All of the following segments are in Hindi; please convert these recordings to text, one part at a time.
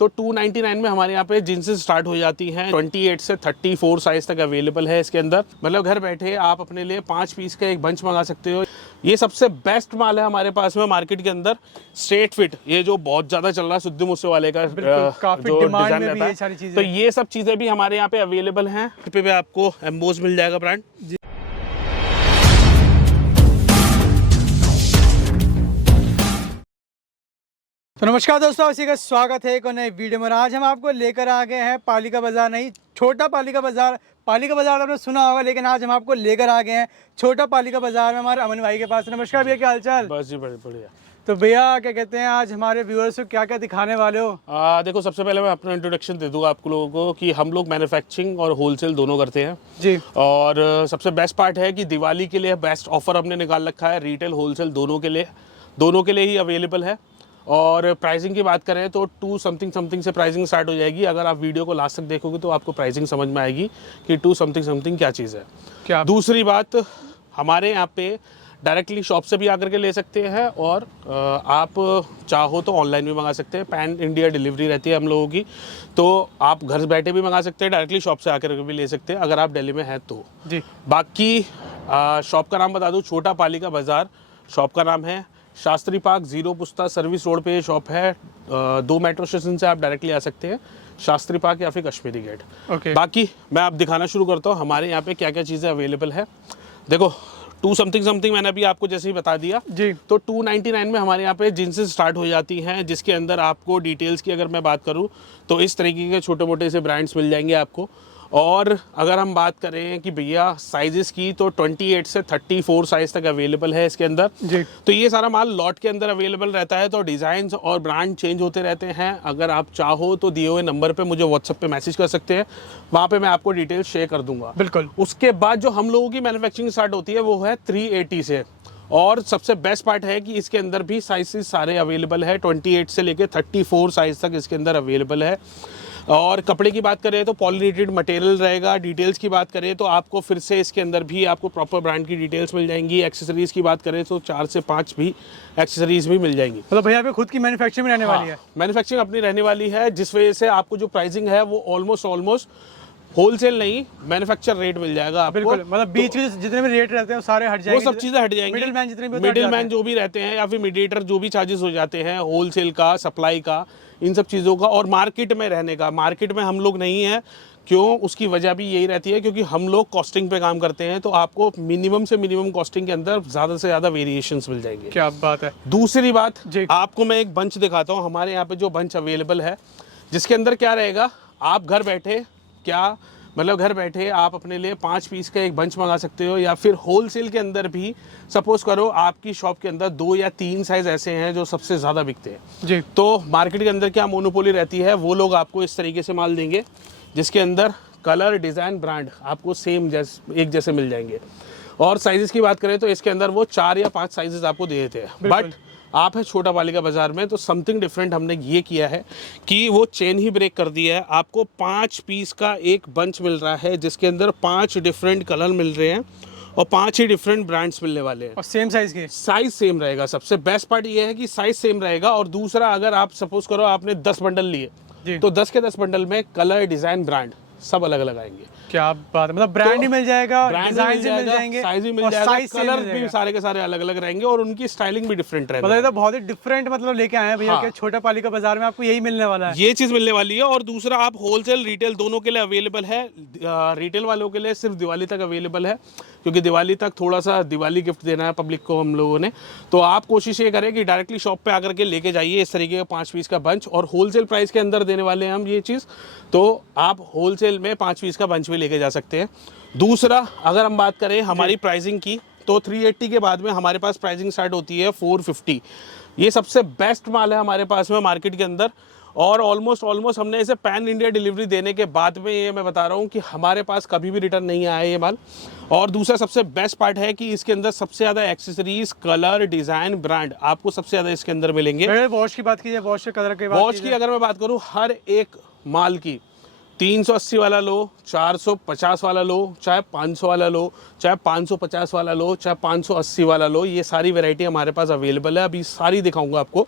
तो 299 में हमारे यहाँ पे जींसेस स्टार्ट हो जाती हैं। 28 से 34 साइज तक अवेलेबल है इसके अंदर। मतलब घर बैठे आप अपने लिए 5 पीस का एक बंच मंगा सकते हो। ये सबसे बेस्ट माल है हमारे पास में मार्केट के अंदर। स्ट्रेट फिट, ये जो बहुत ज्यादा चल रहा है सिद्धू मूसेवाले का जो डिजाइन रहता है, तो ये सब चीजें भी हमारे यहाँ पे अवेलेबल हैं। पे भी आपको एम्बोस मिल जाएगा ब्रांड। तो नमस्कार दोस्तों, इसी का स्वागत है एक और नए वीडियो में। आज हम आपको लेकर आ गए हैं पालिका बाजार, नहीं छोटा पालिका बाजार। पालिका बाजार आपने सुना होगा, लेकिन आज हम आपको लेकर आ गए हैं छोटा पालिका बाजार में हमारे अमन भाई के पास। नमस्कार भैया, क्या हालचाल? बस जी बढ़िया। तो भैया क्या कहते हैं, आज हमारे व्यूअर्स को क्या क्या दिखाने वाले हो? देखो, सबसे पहले मैं अपना इंट्रोडक्शन दे दूंगा आप लोगों को कि हम लोग मैन्युफैक्चरिंग और होलसेल दोनों करते हैं जी। और सबसे बेस्ट पार्ट है कि दिवाली के लिए बेस्ट ऑफर हमने निकाल रखा है। रिटेल होलसेल दोनों के लिए ही अवेलेबल है। और प्राइसिंग की बात करें तो 2 समथिंग से प्राइसिंग स्टार्ट हो जाएगी। अगर आप वीडियो को लास्ट तक देखोगे तो आपको प्राइसिंग समझ में आएगी कि 2 समथिंग क्या चीज़ है। क्या दूसरी बात, हमारे यहाँ पे डायरेक्टली शॉप से भी आकर के ले सकते हैं और आप चाहो तो ऑनलाइन भी मंगा सकते हैं। पैन इंडिया डिलीवरी रहती है हम लोगों की, तो आप घर बैठे भी मंगा सकते हैं, डायरेक्टली शॉप से आकर के भी ले सकते हैं अगर आप दिल्ली में हैं तो जी। बाकी शॉप का नाम बता दूं, छोटा पालिका बाजार शॉप का नाम है। शास्त्री पार्क 0 पुस्ता सर्विस रोड पे ये शॉप है। 2 मेट्रो स्टेशन से आप डायरेक्टली आ सकते हैं, शास्त्री पार्क या फिर कश्मीरी गेट। ओके। बाकी मैं आप दिखाना शुरू करता हूँ हमारे यहाँ पे क्या क्या चीज़ें अवेलेबल है। देखो, 2 समथिंग मैंने अभी आपको जैसे ही बता दिया जी। तो 299 में हमारे यहाँ पे जींसेस स्टार्ट हो जाती हैं, जिसके अंदर आपको डिटेल्स की अगर मैं बात करूँ तो इस तरीके के छोटे मोटे से ब्रांड्स मिल जाएंगे आपको। और अगर हम बात करें कि भैया साइजेस की, तो 28 से 34 साइज तक अवेलेबल है इसके अंदर जी। तो ये सारा माल लॉट के अंदर अवेलेबल रहता है। तो डिज़ाइंस और ब्रांड चेंज होते रहते हैं। अगर आप चाहो तो दिए हुए नंबर पे मुझे व्हाट्सएप पे मैसेज कर सकते हैं, वहाँ पे मैं आपको डिटेल्स शेयर कर दूंगा। बिल्कुल। उसके बाद जो हम लोगों की मैन्युफैक्चरिंग स्टार्ट होती है वो है 380 से। और सबसे बेस्ट पार्ट है कि इसके अंदर भी साइजेस सारे अवेलेबल है। 28 से लेके 34 साइज तक इसके अंदर अवेलेबल है। और कपड़े की बात करें तो पॉलीनीटेड मटेरियल रहेगा। डिटेल्स की बात करें तो आपको फिर से इसके अंदर भी आपको प्रॉपर ब्रांड की डिटेल्स मिल जाएंगी। एक्सेसरीज की बात करें तो 4 से 5 भी एक्सेसरीज भी मिल जाएंगी। मतलब भैया पे खुद की मैन्युफैक्चरिंग में रहने वाली है? मैन्युफैक्चरिंग अपनी रहने वाली है, जिस वजह से आपको जो प्राइसिंग है वो ऑलमोस्ट होलसेल नहीं, मैन्युफैक्चर रेट मिल जाएगा आपको। बिल्कुल, मतलब बीच के जितने भी रेट रहते हैं वो सारे हट जाएंगे। वो सब चीजें हट जाएंगी। मिडिल मैन जितने भी मिडिल जो भी रहते हैं या फिर मीडिएटर जो भी चार्जेस हो जाते हैं होलसेल का, सप्लाई का, इन सब चीज़ों का, और मार्केट में रहने का। मार्केट में हम लोग नहीं है, क्यों? उसकी वजह भी यही रहती है क्योंकि हम लोग कॉस्टिंग पे काम करते हैं, तो आपको मिनिमम से मिनिमम कॉस्टिंग के अंदर ज़्यादा से ज़्यादा वेरिएशंस मिल जाएंगे। क्या बात है। दूसरी बात, जी। आपको मैं एक बंच दिखाता हूँ हमारे यहाँ पे जो बंच अवेलेबल है, जिसके अंदर क्या रहेगा, आप घर बैठे घर बैठे आप अपने लिए 5 पीस का एक बंच मंगा सकते हो। या फिर होलसेल के अंदर भी सपोज करो आपकी शॉप के अंदर 2 या 3 साइज ऐसे हैं जो सबसे ज़्यादा बिकते हैं जी। तो मार्केट के अंदर क्या मोनोपोली रहती है, वो लोग आपको इस तरीके से माल देंगे जिसके अंदर कलर, डिज़ाइन, ब्रांड आपको सेम एक जैसे मिल जाएंगे। और साइजेस की बात करें तो इसके अंदर वो 4 या 5 साइजेस आपको दे देते हैं। बट आप है छोटा पालिका बाजार में, तो समथिंग डिफरेंट हमने ये किया है कि वो चेन ही ब्रेक कर दिया है। आपको 5 पीस का एक बंच मिल रहा है जिसके अंदर 5 डिफरेंट कलर मिल रहे हैं और 5 ही डिफरेंट ब्रांड्स मिलने वाले हैं। और सेम साइज के? साइज सेम रहेगा। सबसे बेस्ट पार्ट ये है कि साइज सेम रहेगा। और दूसरा, अगर आप सपोज करो आपने 10 बंडल लिए तो 10 के 10 बंडल में कलर, डिजाइन, ब्रांड सब अलग अलग आएंगे। क्या बात है, मतलब ब्रांड ही मिल जाएगा, डिजाइन भी मिल जाएंगे, साइज भी मिल जाएगा, कलर भी सारे के सारे अलग अलग रहेंगे और उनकी स्टाइलिंग भी डिफरेंट रहेगी। मतलब ये तो बहुत ही डिफरेंट मतलब लेके आए हैं भैया। हाँ। छोटा पालिका बाजार में आपको यही मिलने वाला है, ये चीज मिलने वाली है। और दूसरा, आप होलसेल रिटेल दोनों के लिए अवेलेबल है। रिटेल वालों के लिए सिर्फ दिवाली तक अवेलेबल है, क्योंकि दिवाली तक थोड़ा सा दिवाली गिफ्ट देना है पब्लिक को हम लोगों ने। तो आप कोशिश ये करें कि डायरेक्टली शॉप पे आकर के लेके जाइए इस तरीके का 5 पीस का बंच, और होलसेल प्राइस के अंदर देने वाले हैं हम ये चीज़। तो आप होलसेल में 5 पीस का बंच भी लेके जा सकते हैं। दूसरा, अगर हम बात करें हमारी प्राइसिंग की, तो 380 के बाद में हमारे पास प्राइसिंग स्टार्ट होती है 450। ये सबसे बेस्ट माल है हमारे पास में मार्केट के अंदर। और ऑलमोस्ट हमने इसे पैन इंडिया डिलीवरी देने के बाद में, ये मैं बता रहा हूँ कि हमारे पास कभी भी रिटर्न नहीं आया ये माल। और दूसरा सबसे बेस्ट पार्ट है कि इसके अंदर सबसे ज़्यादा एक्सेसरीज, कलर, डिज़ाइन, ब्रांड आपको सबसे ज़्यादा इसके अंदर मिलेंगे। वॉश की बात कीजिए, वॉश के कलर की अगर मैं बात करूँ, हर एक माल की 380 वाला लो, 450 वाला लो, चाहे 500 वाला लो, चाहे 550 वाला लो, चाहे 580 वाला लो, ये सारी वैरायटी हमारे पास अवेलेबल है। अभी सारी दिखाऊंगा आपको।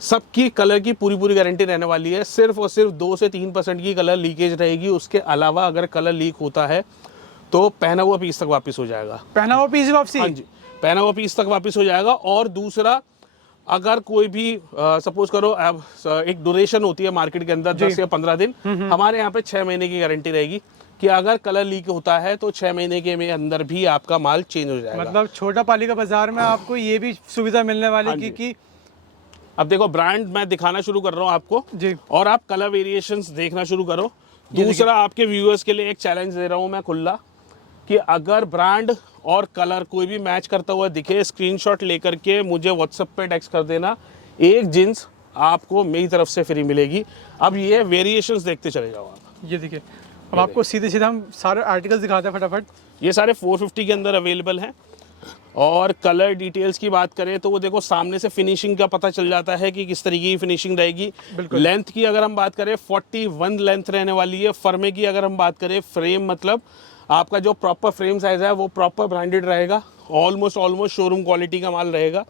सबकी कलर की पूरी गारंटी रहने वाली है। सिर्फ और सिर्फ 2 से 3% की कलर लीकेज रहेगी। उसके अलावा अगर कलर लीक होता है तो पहना हुआ पीस तक वापस हो जाएगा। पहना हुआ पीस वापसी? हाँ जी, पहना हुआ पीस तक वापस हो जाएगा। और दूसरा, अगर कोई भी सपोज करो अब एक ड्यूरेशन होती है मार्केट के अंदर 10 या 15 दिन, हमारे यहाँ पे 6 महीने की गारंटी रहेगी कि अगर कलर लीक होता है तो 6 महीने के में अंदर भी आपका माल चेंज हो जाएगा। मतलब छोटा पालिका बाजार में आपको ये भी सुविधा मिलने वाली है कि अब देखो ब्रांड मैं दिखाना शुरू कर रहा हूँ आपको जी, और आप कलर वेरिएशंस देखना शुरू करो। दूसरा, आपके व्यूअर्स के लिए एक चैलेंज दे रहा हूँ मैं खुला कि अगर ब्रांड और कलर कोई भी मैच करता हुआ दिखे, स्क्रीनशॉट लेकर के मुझे व्हाट्सएप पे टेक्स्ट कर देना, एक जींस आपको मेरी तरफ से फ्री मिलेगी। अब ये वेरिएशंस देखते चले जाओ आप। ये देखिए, अब आपको सीधे सीधे हम सारे आर्टिकल्स दिखाते हैं फटाफट। ये सारे 450 के अंदर अवेलेबल हैं। और कलर डिटेल्स की बात करें तो वो देखो सामने से फिनिशिंग का पता चल जाता है कि किस तरीके की फिनिशिंग रहेगी। लेंथ की अगर हम बात करें 41 लेंथ रहने वाली है। फर्मे की अगर हम बात करें, फ्रेम मतलब आपका जो प्रॉपर फ्रेम साइज है वो प्रॉपर ब्रांडेड रहेगा। ऑलमोस्ट शोरूम क्वालिटी का माल रहेगा।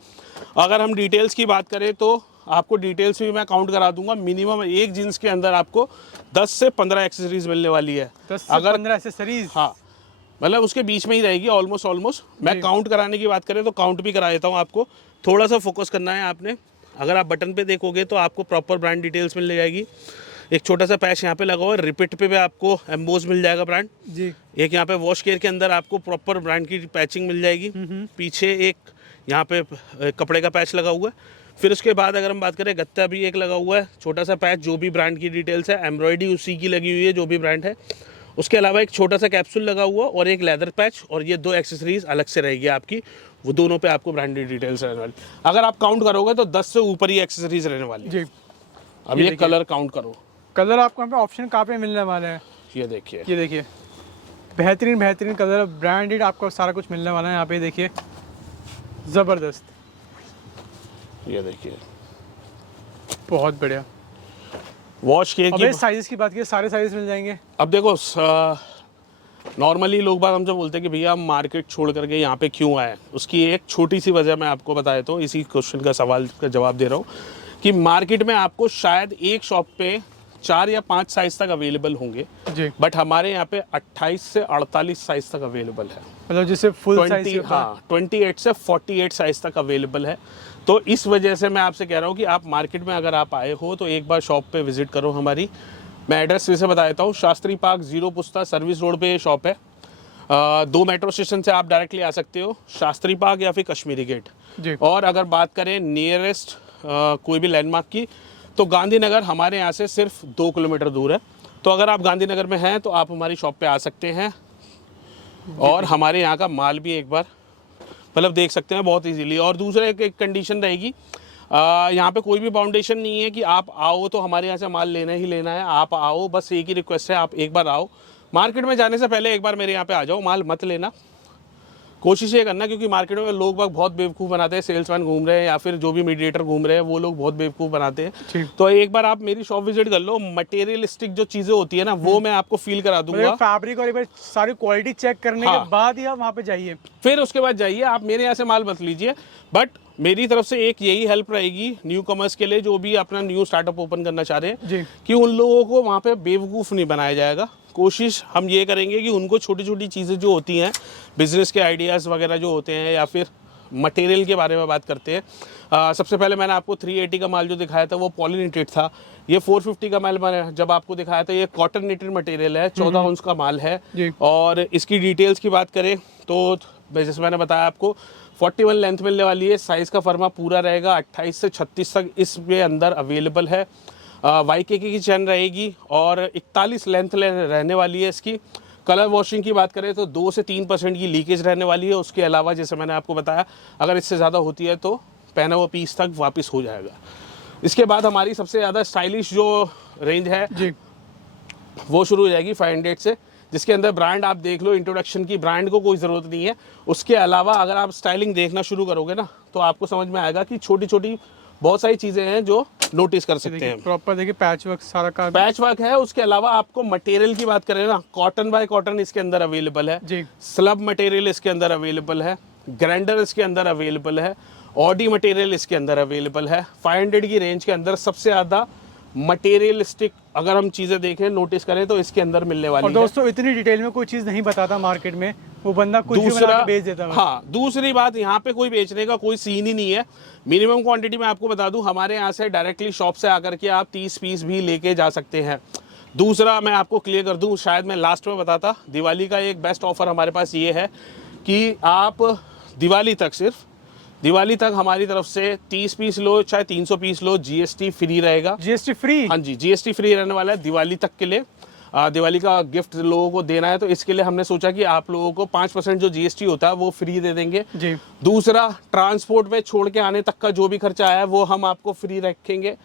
अगर हम डिटेल्स की बात करें तो आपको डिटेल्स भी मैं काउंट करा दूंगा। मिनिमम एक जींस के अंदर आपको 10 से 15 एक्सेसरीज मिलने वाली है। 10 से 15 एक्सेसरीज? हाँ, मतलब उसके बीच में ही रहेगी ऑलमोस्ट। मैं काउंट कराने की बात करें तो काउंट भी करा देता हूँ आपको। थोड़ा सा फोकस करना है आपने। अगर आप बटन पे देखोगे तो आपको प्रॉपर ब्रांड डिटेल्स मिल जाएगी। एक छोटा सा पैच यहाँ पे लगा हुआ है, रिपीट पे भी आपको एम्बोज मिल जाएगा ब्रांड जी। एक यहाँ पे वॉश केयर के अंदर आपको प्रॉपर ब्रांड की पैचिंग मिल जाएगी। पीछे एक यहाँ पे कपड़े का पैच लगा हुआ है। फिर उसके बाद अगर हम बात करें, गत्ता भी एक लगा हुआ है, छोटा सा पैच, जो भी ब्रांड की डिटेल्स है, एम्ब्रॉयडरी उसी की लगी हुई है जो भी ब्रांड है। उसके अलावा एक छोटा सा कैप्सूल लगा हुआ और एक लेदर पैच, और ये 2 एक्सेसरीज अलग से रहेगी आपकी। वो दोनों पे आपको ब्रांडेड डिटेल्स रहने वाली। अगर आप काउंट करोगे तो 10 से ऊपर ही एक्सेसरीज रहने वाली जी। अब ये कलर काउंट करो। कलर आपको यहाँ पे ऑप्शन कहाँ पे मिलने वाले हैं? ये देखिए, ये देखिए, बेहतरीन कलर, ब्रांडेड आपको सारा कुछ मिलने वाला है यहाँ पे। देखिए ज़बरदस्त, ये देखिए, बहुत बढ़िया। वॉश केयर की साइज़ की बात की, सारे साइज मिल जाएंगे। अब देखो नॉर्मली लोग बात हमसे बोलते हैं कि भैया हम मार्केट छोड़ करके यहाँ पे क्यों आए। उसकी एक छोटी सी वजह मैं आपको बता देता हूँ। इसी क्वेश्चन का सवाल का जवाब दे रहा हूँ कि मार्केट में आपको शायद एक शॉप पे 4 या 5 साइज तक अवेलेबल होंगे जी, बट हमारे यहाँ पे 28 से 48 साइज तक अवेलेबल है। मतलब जिससे फुल साइज, हाँ 28 से 48 साइज तक अवेलेबल है। तो इस वजह से मैं आपसे कह रहा हूँ कि आप मार्केट में अगर आप आए हो तो एक बार शॉप पे विजिट करो हमारी। मैं एड्रेस फिर से बता देता हूँ, शास्त्री पार्क 0 पुस्ता सर्विस रोड पे ये शॉप है। 2 मेट्रो स्टेशन से आप डायरेक्टली आ सकते हो, शास्त्री पार्क या फिर कश्मीरी गेट जी। और अगर बात करें नियरेस्ट कोई भी लैंडमार्क की, तो गांधीनगर हमारे यहाँ से सिर्फ 2 किलोमीटर दूर है। तो अगर आप गांधीनगर में हैं तो आप हमारी शॉप पे आ सकते हैं और हमारे यहाँ का माल भी एक बार मतलब देख सकते हैं बहुत इजीली। और दूसरा एक कंडीशन रहेगी, यहाँ पे कोई भी बाउंडेशन नहीं है कि आप आओ तो हमारे यहाँ से माल लेना ही लेना है। आप आओ, बस एक ही रिक्वेस्ट है, आप एक बार आओ। मार्केट में जाने से पहले एक बार मेरे यहाँ पे आ जाओ, माल मत लेना। कोशिश ये करना, क्योंकि मार्केट में लोग बहुत बेवकूफ़ बनाते हैं। सेल्समैन घूम रहे हैं या फिर जो भी मीडिएटर घूम रहे हैं वो लोग बहुत बेवकूफ़ बनाते हैं। तो एक बार आप मेरी शॉप विजिट कर लो, मटेरियलिस्टिक जो चीज़ें होती है ना वो मैं आपको फील करा दूंगा। फैब्रिक और एक बार सारी क्वालिटी चेक करने के बाद ही आप वहाँ पे जाइए, फिर उसके बाद जाइए। आप मेरे यहाँ से माल मत लीजिए। बट मेरी तरफ से एक यही हेल्प रहेगी न्यू कमर्स के लिए, जो भी अपना न्यू स्टार्टअप ओपन करना चाह रहे हैं, कि उन लोगों को वहाँ पे बेवकूफ़ नहीं बनाया जाएगा। कोशिश हम ये करेंगे कि उनको छोटी छोटी चीज़ें जो होती हैं, बिजनेस के आइडियाज़ वगैरह जो होते हैं या फिर मटेरियल के बारे में बात करते हैं। सबसे पहले मैंने आपको 380 का माल जो दिखाया था वो पॉलीनेटेड था। ये 450 का माल मैंने जब आपको दिखाया था, ये कॉटन नेटेड मटेरियल है, 14 ऑunce का माल है। और इसकी डिटेल्स की बात करें तो जैसे मैंने बताया आपको 41 लेंथ मिलने वाली है। साइज़ का फर्मा पूरा रहेगा, 28 से 36 तक इसके अंदर अवेलेबल है। YKK की चैन रहेगी और 41 लेंथ रहने वाली है इसकी। कलर वॉशिंग की बात करें तो 2 से 3% की लीकेज रहने वाली है। उसके अलावा जैसे मैंने आपको बताया, अगर इससे ज़्यादा होती है तो पहना हुआ पीस तक वापस हो जाएगा। इसके बाद हमारी सबसे ज़्यादा स्टाइलिश जो रेंज है जी, वो शुरू हो जाएगी 500 से, जिसके अंदर ब्रांड आप देख लो। इंट्रोडक्शन की ब्रांड को कोई ज़रूरत नहीं है। उसके अलावा अगर आप स्टाइलिंग देखना शुरू करोगे ना तो आपको समझ में आएगा कि छोटी छोटी बहुत सारी चीज़ें हैं जो नोटिस कर सकते हैं। प्रॉपर देखिए पैच वर्क, सारा का पैच वर्क है। उसके अलावा आपको मटेरियल की बात करें ना, कॉटन बाय कॉटन इसके अंदर अवेलेबल है जी। स्लब मटेरियल इसके अंदर अवेलेबल है, ग्राइंडर इसके अंदर अवेलेबल है। ऑडी मटेरियल इसके अंदर अवेलेबल है। 500 की रेंज के अंदर सबसे ज़्यादा मटेरियलिस्टिक अगर हम चीज़ें देखें, नोटिस करें तो इसके अंदर मिलने वाली और दोस्तों इतनी डिटेल में कोई चीज़ नहीं बताता मार्केट में, वो बंदा कुछ भी बना के बेच देता है। हाँ, दूसरी बात, यहाँ पे कोई बेचने का कोई सीन ही नहीं है। मिनिमम क्वांटिटी में आपको बता दूं, हमारे यहाँ से डायरेक्टली शॉप से आकर के आप 30 पीस भी लेके जा सकते हैं। दूसरा मैं आपको क्लियर कर दूं, शायद मैं लास्ट में बताता, दिवाली का एक बेस्ट ऑफर हमारे पास ये है कि आप दिवाली तक, सिर्फ दिवाली तक हमारी तरफ से 30 पीस लो चाहे 300 पीस लो, जीएसटी फ्री रहेगा। GST free? हाँ जी, जीएसटी फ्री रहने वाला है दिवाली तक के लिए। दिवाली का गिफ्ट लोगों को देना है तो इसके लिए हमने सोचा कि आप लोगों को 5% जो जीएसटी होता है वो फ्री दे देंगे जी। दूसरा, ट्रांसपोर्ट में छोड़ के आने तक का जो भी खर्चा आया है वो हम आपको फ्री रखेंगे।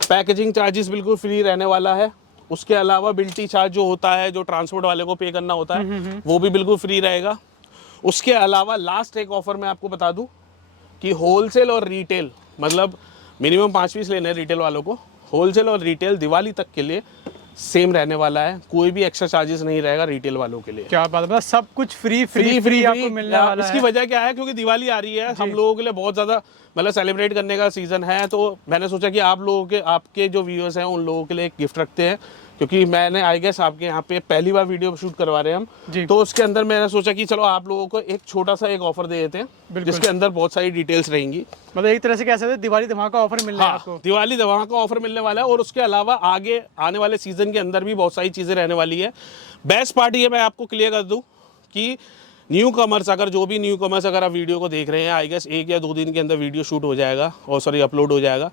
पैकेजिंग चार्जेस बिल्कुल फ्री रहने वाला है। उसके अलावा बिल्टी चार्ज जो होता है, जो ट्रांसपोर्ट वाले को पे करना होता है, वो भी बिल्कुल फ्री रहेगा। उसके अलावा लास्ट एक ऑफर मैं आपको बता दूं कि होलसेल और रिटेल, मतलब मिनिमम 5 पीस लेने हैं रिटेल वालों को, होलसेल और रिटेल दिवाली तक के लिए सेम रहने वाला है। कोई भी एक्स्ट्रा चार्जेस नहीं रहेगा रिटेल वालों के लिए। क्या बात है, मतलब सब कुछ फ्री आपको मिलने वाला है। इसकी वजह क्या है, क्योंकि दिवाली आ रही है, हम लोगों के लिए बहुत ज़्यादा मतलब सेलिब्रेट करने का सीज़न है, तो मैंने सोचा कि आप लोगों के, आपके जो व्यूअर्स हैं उन लोगों के लिए एक गिफ्ट रखते हैं, क्योंकि मैंने आई गेस आपके यहाँ पे पहली बार वीडियो शूट करवा रहे हैं हम, तो उसके अंदर मैंने सोचा कि चलो आप लोगों को एक छोटा सा एक ऑफर दे देते हैं जिसके अंदर बहुत सारी डिटेल्स रहेंगी। मतलब एक तरह से कह सकते हैं दिवाली धमाका ऑफर मिलने वाला है आपको। दिवाली धमाका ऑफर मिलने वाला है और उसके अलावा आगे आने वाले सीजन के अंदर भी बहुत सारी चीज़ें रहने वाली है। बेस्ट पार्ट ये मैं आपको क्लियर कर दूँ कि न्यू कमर्स, अगर जो भी न्यू कमर्स अगर आप वीडियो को देख रहे हैं, आई गेस 1 या 2 दिन के अंदर वीडियो शूट हो जाएगा और सॉरी अपलोड हो जाएगा।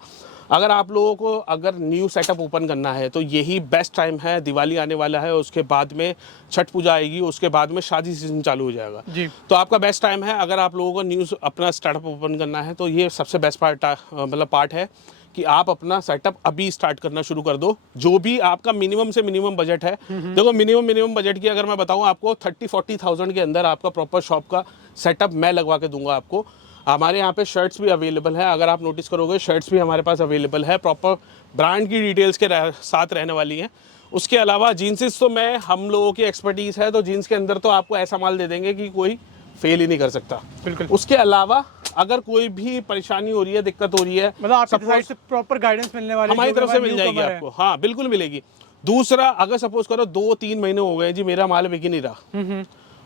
अगर आप लोगों को अगर न्यू सेटअप ओपन करना है तो यही बेस्ट टाइम है। दिवाली आने वाला है, उसके बाद में छठ पूजा आएगी, उसके बाद में शादी सीजन चालू हो जाएगा जी। तो आपका बेस्ट टाइम है। अगर आप लोगों को न्यू अपना स्टार्टअप ओपन करना है तो ये सबसे बेस्ट पार्ट है कि आप अपना सेटअप अभी स्टार्ट करना शुरू कर दो। जो भी आपका मिनिमम से मिनिमम बजट है, देखो मिनिमम बजट की अगर मैं बताऊं आपको 30-40,000 के अंदर आपका प्रॉपर शॉप का सेटअप मैं लगवा के दूंगा आपको। हमारे यहाँ पे शर्ट्स भी अवेलेबल है, अगर आप नोटिस करोगे शर्ट्स भी हमारे पास अवेलेबल है, प्रॉपर ब्रांड की डिटेल्स के साथ रहने वाली हैं। उसके अलावा जीन्सेस तो मैं, हम लोगों की एक्सपर्टीज़ है तो जीन्स के अंदर तो आपको ऐसा माल दे देंगे कि कोई फेल ही नहीं कर सकता। बिल्कुल। उसके अलावा अगर कोई भी परेशानी हो रही है, दिक्कत हो रही है, मतलब आपकी साइड से प्रॉपर गाइडेंस मिलने वाली हमारी तरफ से मिल जाएगी आपको। हाँ बिल्कुल मिलेगी। दूसरा, अगर सपोज करो 2-3 महीने हो गए जी मेरा माल बिक ही नहीं रहा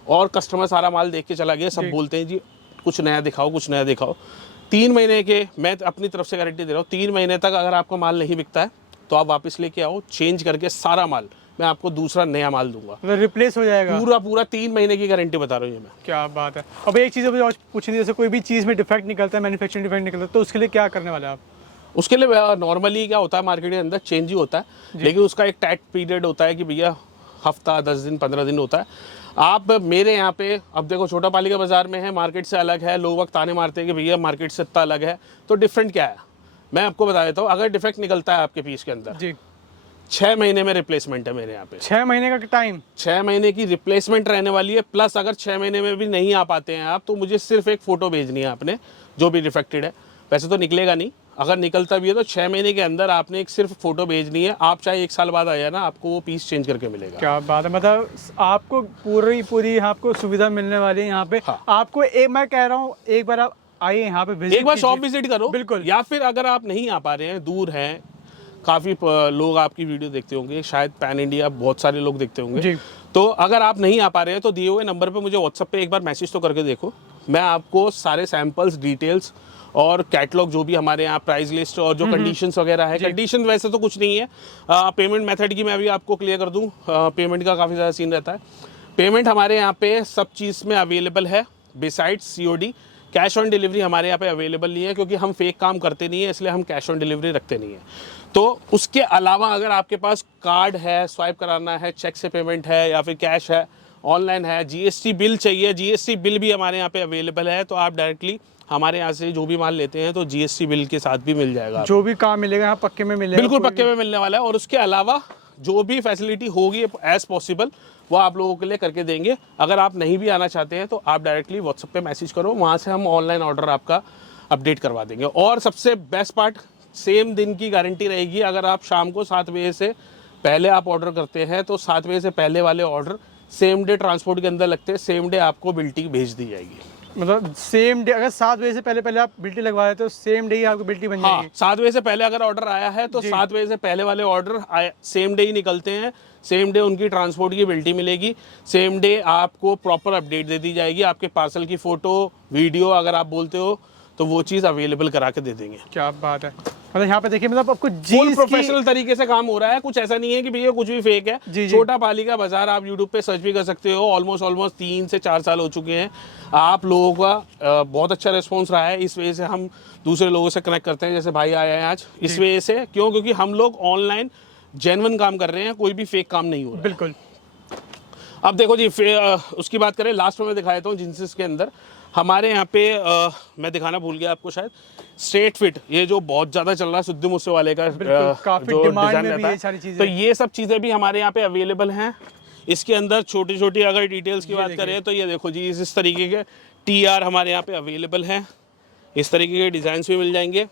और कस्टमर सारा माल देख के चला गया, सब बोलते हैं जी कुछ नया दिखाओ, कुछ नया दिखाओ, 3 महीने के मैं अपनी तरफ से गारंटी दे रहा हूँ, 3 महीने तक अगर आपका माल नहीं बिकता है तो आप वापस लेके आओ, चेंज करके सारा माल मैं आपको दूसरा नया माल दूंगा, मतलब रिप्लेस हो जाएगा पूरा 3 महीने की गारंटी बता रहा हूँ ये मैं। क्या बात है। अब एक चीज़ मुझे और पूछनी थी, जैसे कोई भी चीज़ में डिफेक्ट निकलता है, मैन्युफैक्चरिंग डिफेक्ट निकलता है, तो उसके लिए क्या करने वाले आप? उसके लिए नॉर्मली क्या होता है, मार्केट के अंदर चेंज ही होता है, लेकिन उसका एक टाइट पीरियड होता है कि भैया हफ्ता 10 दिन 15 दिन होता है। आप मेरे यहाँ पे, अब देखो छोटा पालिका बाजार में है, मार्केट से अलग है, लोग वक्त ताने मारते हैं कि भैया मार्केट से इतना अलग है, तो डिफरेंट क्या है मैं आपको बता देता हूँ। अगर डिफेक्ट निकलता है आपके पीस के अंदर जी, 6 महीने में रिप्लेसमेंट है मेरे यहाँ पे। 6 महीने का टाइम? 6 महीने की रिप्लेसमेंट रहने वाली है। प्लस अगर 6 महीने में भी नहीं आ पाते हैं आप, तो मुझे सिर्फ एक फ़ोटो भेजनी है आपने, जो भी डिफेक्टेड है। वैसे तो निकलेगा नहीं, अगर निकलता भी है तो 6 महीने के अंदर आपने एक सिर्फ फोटो भेजनी है। आप चाहे 1 साल बाद आया ना, आपको वो पीस चेंज करके मिलेगा। क्या बात है, मतलब आपको पूरी आपको सुविधा मिलने वाली है यहाँ पे। हाँ। आपको मैं कह रहा हूँ एक बार आप आइए यहाँ पे, एक बार शॉप विजिट करो। बिल्कुल। या फिर अगर आप नहीं आ पा रहे हैं, दूर हैं, काफ़ी लोग आपकी वीडियो देखते होंगे, शायद पैन इंडिया बहुत सारे लोग देखते होंगे जी। तो अगर आप नहीं आ पा रहे हैं तो दिए हुए नंबर पे मुझे व्हाट्सएप पे एक बार मैसेज तो करके देखो। मैं आपको सारे सैंपल्स, डिटेल्स और कैटलॉग, जो भी हमारे यहाँ प्राइस लिस्ट और जो कंडीशंस वगैरह है, कंडीशन वैसे तो कुछ नहीं है। पेमेंट मेथड की मैं अभी आपको क्लियर कर दूँ। पेमेंट का काफ़ी ज़्यादा सीन रहता है। पेमेंट हमारे यहाँ पे सब चीज़ में अवेलेबल है, besides COD। Cash on delivery हमारे यहाँ पे अवेलेबल नहीं है, क्योंकि हम फेक काम करते नहीं है, इसलिए हम कैश ऑन डिलीवरी रखते नहीं है। तो उसके अलावा अगर आपके पास कार्ड है, स्वाइप कराना है, चेक से पेमेंट है या फिर कैश है, ऑनलाइन है, GST बिल चाहिए, GST बिल भी हमारे यहाँ पे अवेलेबल है। तो आप डायरेक्टली हमारे यहाँ से जो भी माल लेते हैं तो GST बिल के साथ भी मिल जाएगा। जो भी काम मिलेगा यहाँ पक्के में मिलेगा, बिल्कुल पक्के में मिलने वाला है। और उसके अलावा जो भी फैसिलिटी होगी एज पॉसिबल वो आप लोगों के लिए करके देंगे। अगर आप नहीं भी आना चाहते हैं तो आप डायरेक्टली व्हाट्सएप पे मैसेज करो, वहाँ से हम ऑनलाइन ऑर्डर आपका अपडेट करवा देंगे। और सबसे बेस्ट पार्ट, सेम दिन की गारंटी रहेगी। अगर आप शाम को 7 बजे से पहले आप ऑर्डर करते हैं तो 7 बजे से पहले वाले ऑर्डर सेम डे ट्रांसपोर्ट के अंदर लगते हैं, सेम डे आपको बिल्टी भेज दी जाएगी। मतलब सेम डे, अगर 7 बजे से पहले पहले आप बिल्टी लगवा रहे तो सेम डे ही आपको बिल्टी बन हाँ, जाएगी। 7 बजे से पहले अगर ऑर्डर आया है तो 7 बजे से पहले वाले ऑर्डर सेम डे ही निकलते हैं। सेम डे उनकी ट्रांसपोर्ट की बिल्टी मिलेगी। सेम डे आपको प्रॉपर अपडेट दे दी जाएगी। आपके पार्सल की फ़ोटो वीडियो अगर आप बोलते हो तो वो चीज़ अवेलेबल करा के दे देंगे। क्या बात है। मतलब यहाँ पे देखिए, मतलब आपको फुल जीन्स प्रोफेशनल तरीके से काम हो रहा है। कुछ ऐसा नहीं है कि भैया कुछ भी फेक है। जी। छोटा पालिका बाजार आप यूट्यूब पे सर्च भी कर सकते हो। ऑलमोस्ट 3 से 4 साल हो चुके हैं। आप लोगों का बहुत अच्छा रिस्पॉन्स रहा है। इस वजह से हम दूसरे लोगों से कनेक्ट करते हैं, जैसे भाई आया है आज। इस वजह से क्यों? क्योंकि हम लोग ऑनलाइन जेन्युइन काम कर रहे हैं, कोई भी फेक काम नहीं हो रहा है। बिल्कुल। अब देखो जी, उसकी बात करें, लास्ट में मैं दिखा देता हूँ जींसेस के अंदर हमारे यहाँ पे मैं दिखाना भूल गया आपको शायद, स्ट्रेट फिट, ये जो बहुत ज़्यादा चल रहा है सिद्धू मूसेवाले का काफी जो डिमांड डिज़ाइन में भी रहता ये सारी है, चीजें। तो ये सब चीज़ें भी हमारे यहाँ पे अवेलेबल हैं। इसके अंदर छोटी छोटी अगर डिटेल्स की बात करें तो ये देखो जी, इस तरीके के TR हमारे यहाँ पे अवेलेबल हैं। इस तरीके के डिज़ाइन भी मिल जाएंगे।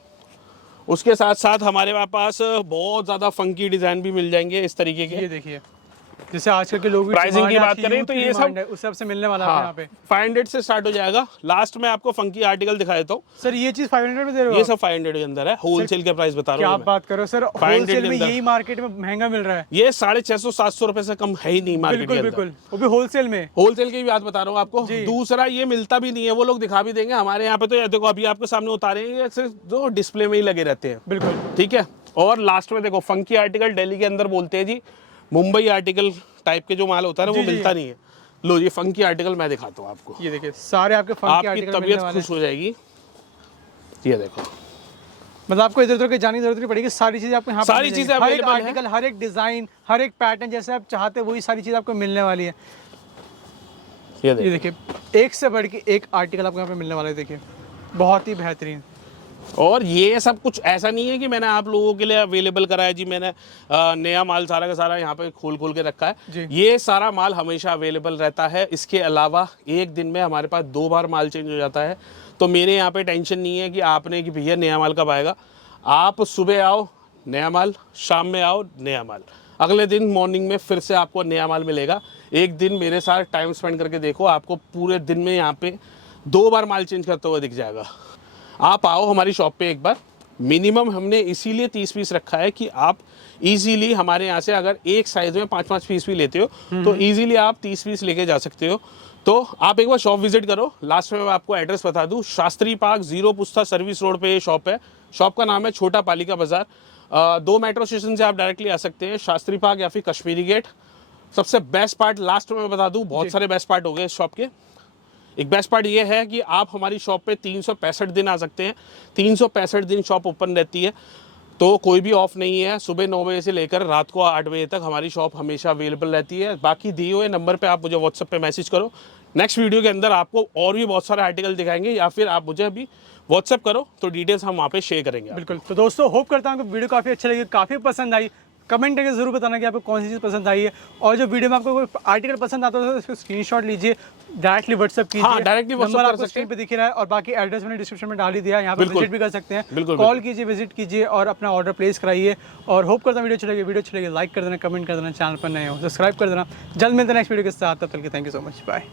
उसके साथ साथ हमारे पास बहुत ज़्यादा फंकी डिज़ाइन भी मिल जाएंगे इस तरीके के। ये देखिए, जैसे आजकल के लोग प्राइसिंग की बात करें तो ये सब उस सब से मिलने वाला है यहाँ पे। 500 से स्टार्ट हो जाएगा। लास्ट में आपको फंकी आर्टिकल दिखा देता हूँ। सर ये चीज 500 में दे रहे हो ये आप? सब 500 के अंदर है। होलसेल के प्राइस बता रहा क्या हूँ मैं। बात करो सर, 500 होलसेल के में अंदर। यही मार्केट में महंगा मिल रहा है। ये 650-700 रुपए से कम है ही नहीं मार्केट के बिल्कुल अंदर। बिल्कुल, वो भी होलसेल में। होलसेल की भी बात बता रहा हूँ आपको। जी। दूसरा, ये मिलता भी नहीं है, वो लोग दिखा भी देंगे। हमारे यहाँ पे तो ये देखो, अभी आपके सामने उतारे हैं, ये सिर्फ जो डिस्प्ले में ही लगे रहते हैं। बिल्कुल। ठीक है। और लास्ट में देखो, फंकी आर्टिकल दिल्ली के अंदर बोलते हैं जी, मुंबई आर्टिकल टाइप के जो माल होता है ना, वो जी, मिलता नहीं है। लो, ये फंकी आर्टिकल मैं दिखाता हूँ आपको। ये देखिए, सारे आपके फंकी आपकी आर्टिकल तबीयत मिलने वाले खुश हो जाएगी। ये देखो, हैं। मतलब आपको इधर उधर के जाने की जरूरत नहीं पड़ेगी, सारी चीजें आपको यहाँ पे सारी मिल चीजें जाएंगी। हर एक available हैं। आर्टिकल, हर एक डिजाइन, हर एक पैटर्न जैसे आप चाहते हैं वही सारी चीज आपको मिलने वाली है। ये ये देखो। देखिए, एक से बढ़ के एक आर्टिकल आपको यहाँ पे मिलने वाला है। देखिए, बहुत ही बेहतरीन। और ये सब कुछ ऐसा नहीं है कि मैंने आप लोगों के लिए अवेलेबल कराया जी, मैंने नया माल सारा का सारा यहाँ पे खोल के रखा जी। है। ये सारा माल हमेशा अवेलेबल रहता है। इसके अलावा एक दिन में हमारे पास 2 बार माल चेंज हो जाता है। तो मेरे यहाँ पे टेंशन नहीं है कि आपने कि भैया नया माल कब आएगा। आप सुबह आओ नया माल, शाम में आओ नया माल, अगले दिन मॉर्निंग में फिर से आपको नया माल मिलेगा। एक दिन मेरे साथ टाइम स्पेंड करके देखो, आपको पूरे दिन में यहाँ पे 2 बार माल चेंज करते हुए दिख जाएगा। आप आओ हमारी शॉप पे एक बार। मिनिमम हमने इसीलिए 30 पीस रखा है कि आप इजीली हमारे यहाँ से अगर एक साइज में 5-5 पीस भी लेते हो तो इजीली आप 30 पीस लेके जा सकते हो। तो आप एक बार शॉप विजिट करो। लास्ट में मैं आपको एड्रेस बता दूं, शास्त्री पार्क 0 पुस्ता सर्विस रोड पे ये शॉप है। शॉप का नाम है छोटा पालिका बाजार। 2 मेट्रो स्टेशन से आप डायरेक्टली आ सकते हैं, शास्त्री पार्क या फिर कश्मीरी गेट। सबसे बेस्ट पार्ट लास्ट में मैं बता दूं, बहुत सारे बेस्ट पार्ट हो गए इस शॉप के। एक बेस्ट पार्ट ये है कि आप हमारी शॉप पे 365 दिन आ सकते हैं। 365 दिन शॉप ओपन रहती है, तो कोई भी ऑफ नहीं है। सुबह 9 बजे से लेकर रात को 8 बजे तक हमारी शॉप हमेशा अवेलेबल रहती है। बाकी दिए हुए नंबर पे आप मुझे व्हाट्सएप पे मैसेज करो। नेक्स्ट वीडियो के अंदर आपको और भी बहुत सारे आर्टिकल दिखाएंगे, या फिर आप मुझे अभी व्हाट्सएप करो तो डिटेल्स हम वहाँ पे शेयर करेंगे। बिल्कुल। तो दोस्तों, होप करता हूँ कि वीडियो काफ़ी अच्छी लगी, काफ़ी पसंद आई। कमेंट करके जरूर बताना कि आपको कौन सी चीज़ पसंद आई है, और जो वीडियो में आपको कोई आर्टिकल पसंद आता है तो उसको स्क्रीनशॉट लीजिए, डायरेक्टली व्हाट्सएप कीजिए। हाँ, डायरेक्टली व्हाट्सएप नंबर कर आपको सकते स्क्रीन पे दिख रहा है, और बाकी एड्रेस मैंने डिस्क्रिप्शन में डाल ही दिया है, यहाँ पे बिल्कुल। विजिट भी कर सकते हैं। बिल्कुल, कॉल कीजिए, विजिट कीजिए और अपना ऑर्डर प्लेस कराइए। और होप करता हूँ वीडियो अच्छी लगी लाइक कर देना, कमेंट कर देना, चैनल पर नए हो सब्सक्राइब कर देना। जल्द मिलते हैं नेक्स्ट वीडियो के साथ, तब तक के thank you so much, bye.